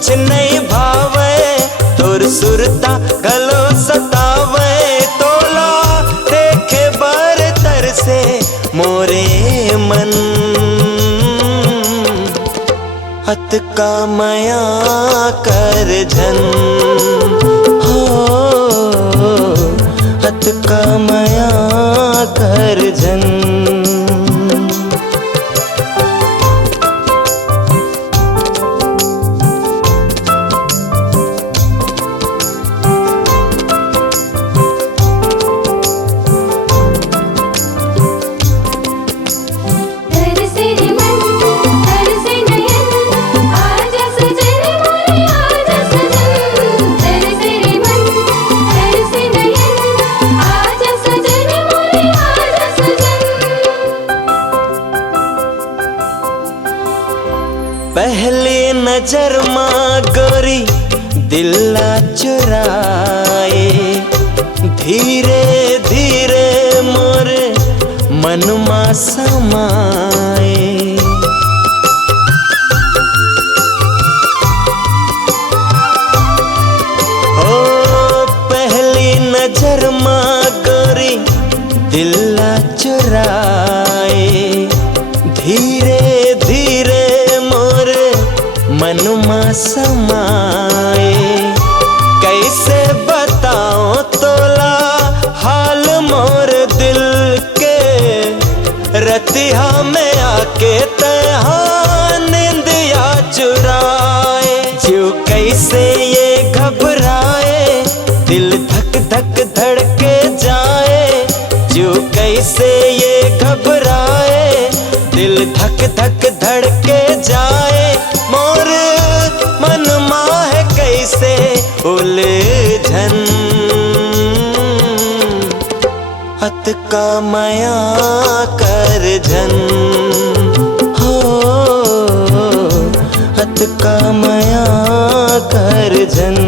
कुछ नहीं भावे, तोर सुरता गलो सतावे। तोला देखे बर तरसे मोरे मन, हत का मया कर झन हो, हत का मया कर झन। पहली नजर माँ गोरी दिल्ला चुराए, धीरे धीरे मोरे मन माँ समाए। ओ पहली नजर माँ गोरी दिल्ला चुराए, धीरे धीरे मन में समाए। कैसे बताऊं तोला हाल मोर दिल के, रतिया में आके तहा निंदिया चुराए। जीव कैसे ये घबराए, दिल धक धक धड़के जाए। जीव कैसे ये घबराए, दिल धक धक धड़के जाए। मोर मन माह कैसे उलझन, हत का मया कर झन हो, हत का मया कर झन।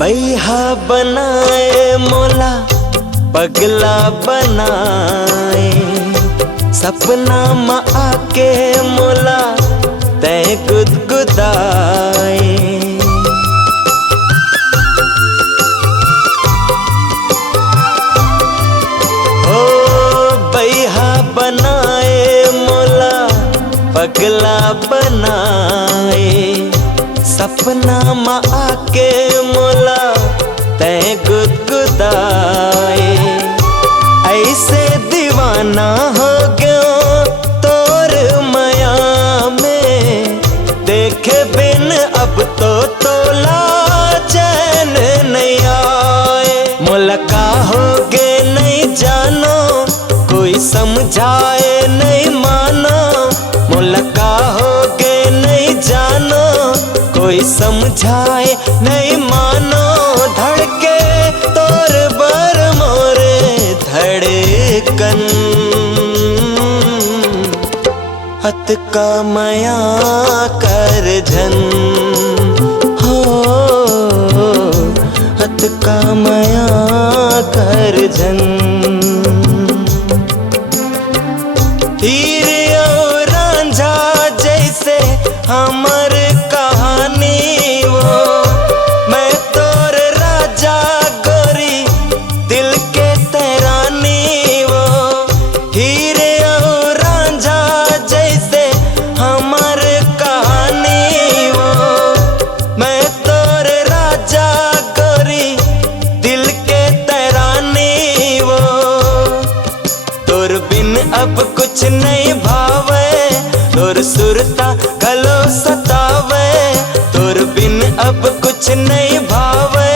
बैहा बनाए मोला पगला बनाए, सपना में आके मोला तय गुदगुदाए। ओ बैहा बनाए मोला पगला बनाए, सपना में आके मोला तय गुदगुदाए। ऐसे दीवाना हो गया तोर माया में, देखे बिन अब तो तोला चैन नहीं आए। मोला का होगे नहीं जानो, कोई समझाए नहीं मानो। मोला का होगे नहीं जानो, कोई समझाए नहीं मानो। धड़के तोर बर मोरे धड़कन, हत का मया कर झन हो, हत का मया कर झन। हीर और रांझा जैसे हमर कहानी वो, मैं तोर राजा गोरी दिल के तरानी वो। हीर और रांझा जैसे हमर कहानी वो, मैं तोर राजा गोरी दिल के तरानी वो। तोर बिन अब कुछ नहीं भावे, तोर सुरता गलो सतावे। तोर बिन अब कुछ नहीं भावे,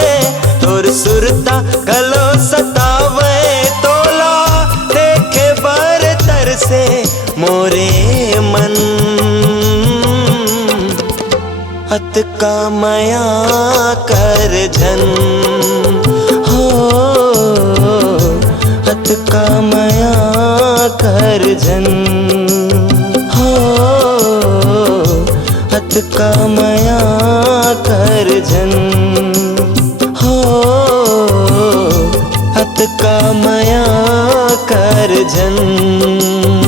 तोर सुरता गलो सतावे। तोला देखे बर तरसे मोरे मन, अत का मया कर झन हो, अत का मया कर झन हो, अत का मया कर झन हो, अत का मया कर झन।